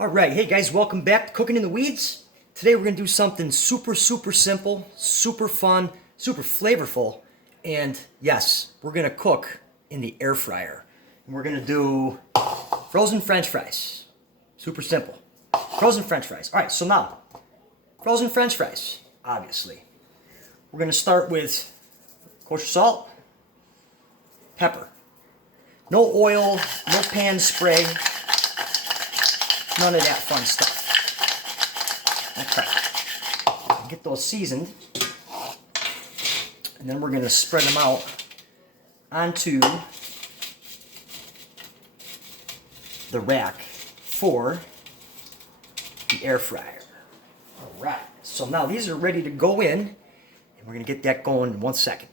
All right, hey guys, welcome back to Cooking in the Weeds. Today we're gonna do something super simple, super fun, super flavorful, and yes, we're gonna cook in the air fryer. And we're gonna do frozen French fries. Super simple. Frozen French fries. All right, so now, frozen French fries, obviously. We're gonna start with kosher salt, pepper. No oil, no pan spray. None of that fun stuff. Okay. Get those seasoned. And then we're going to spread them out onto the rack for the air fryer. Alright. So now these are ready to go in. And we're going to get that going in 1 second.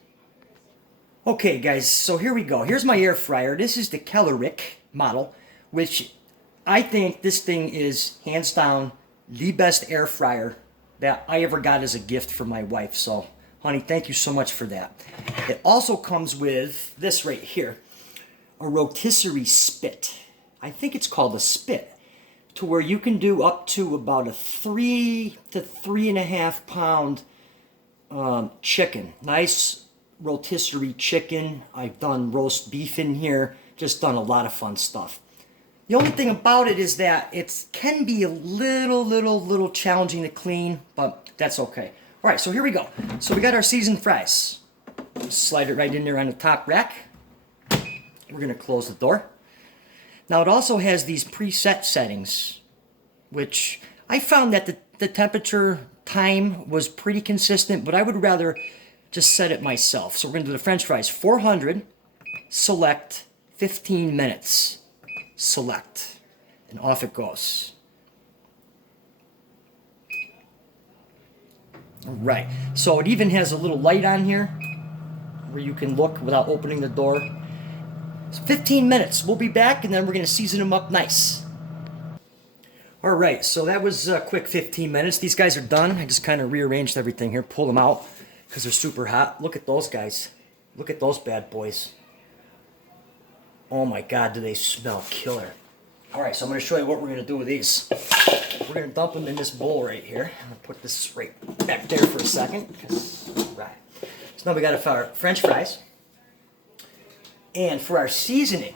Okay guys, so here we go. Here's my air fryer. This is the Kellerick model, which I think this thing is hands down the best air fryer that I ever got as a gift from my wife. So, honey, thank you so much for that. It also comes with this right here, a rotisserie spit. I think it's called a spit, to where you can do up to about a 3 to 3.5 pound chicken. Nice rotisserie chicken. I've done roast beef in here. Just done a lot of fun stuff. The only thing about it is that it can be a little challenging to clean, but that's okay. All right, so here we go. So we got our seasoned fries. Slide it right in there on the top rack. We're gonna close the door. Now it also has these preset settings, which I found that the temperature time was pretty consistent, but I would rather just set it myself. So we're gonna do the French fries, 400, select 15 minutes. Select, and off it goes. All right, so it even has a little light on here where you can look without opening the door. It's 15 minutes. We'll be back, and then we're going to season them up nice. All right, so that was a quick 15 minutes. These guys are done. I just kind of rearranged everything here, pull them out because they're super hot. Look at those guys. Look at those bad boys. Oh my God, do they smell killer. All right, so I'm gonna show you what we're gonna do with these. We're gonna dump them in this bowl right here. I'm gonna put this right back there for a second. Right. So now we got our French fries. And for our seasoning,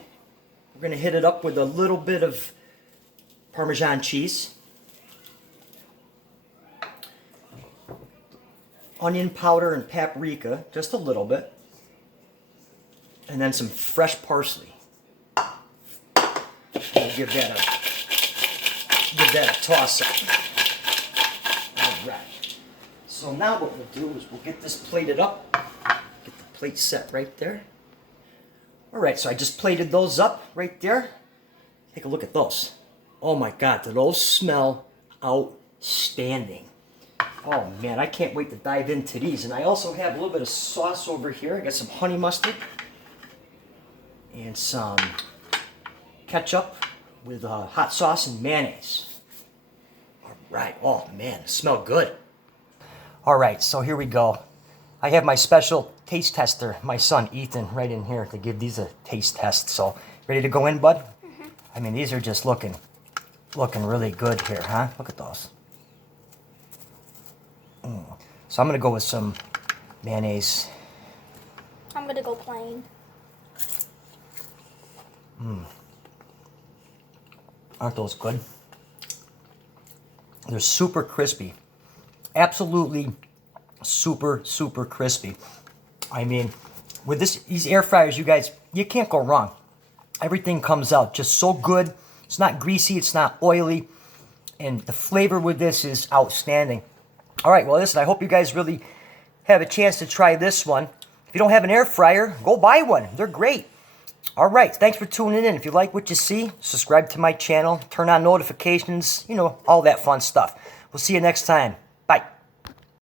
we're gonna hit it up with a little bit of Parmesan cheese, onion powder and paprika, just a little bit, and then some fresh parsley. We'll give that a toss up. All right. So now what we'll do is we'll get this plated up. Get the plate set right there. All right, so I just plated those up right there. Take a look at those. Oh my God, do those smell outstanding. Oh man, I can't wait to dive into these. And I also have a little bit of sauce over here. I got some honey mustard and some ketchup with hot sauce and mayonnaise. All right, oh man, it smells good. All right, so here we go. I have my special taste tester, my son Ethan, right in here to give these a taste test. So, ready to go in, bud? Mm-hmm. I mean, these are just looking really good here, huh? Look at those. So I'm gonna go with some mayonnaise. I'm gonna go plain. Aren't those good? They're super crispy. Absolutely super crispy. I mean, with these air fryers, you guys, you can't go wrong. Everything comes out just so good. It's not greasy, it's not oily, and the flavor with this is outstanding. All right, well, listen, I hope you guys really have a chance to try this one. If you don't have an air fryer, go buy one. They're great. All right, thanks for tuning in. If you like what you see, subscribe to my channel, turn on notifications, you know, all that fun stuff. We'll see you next time.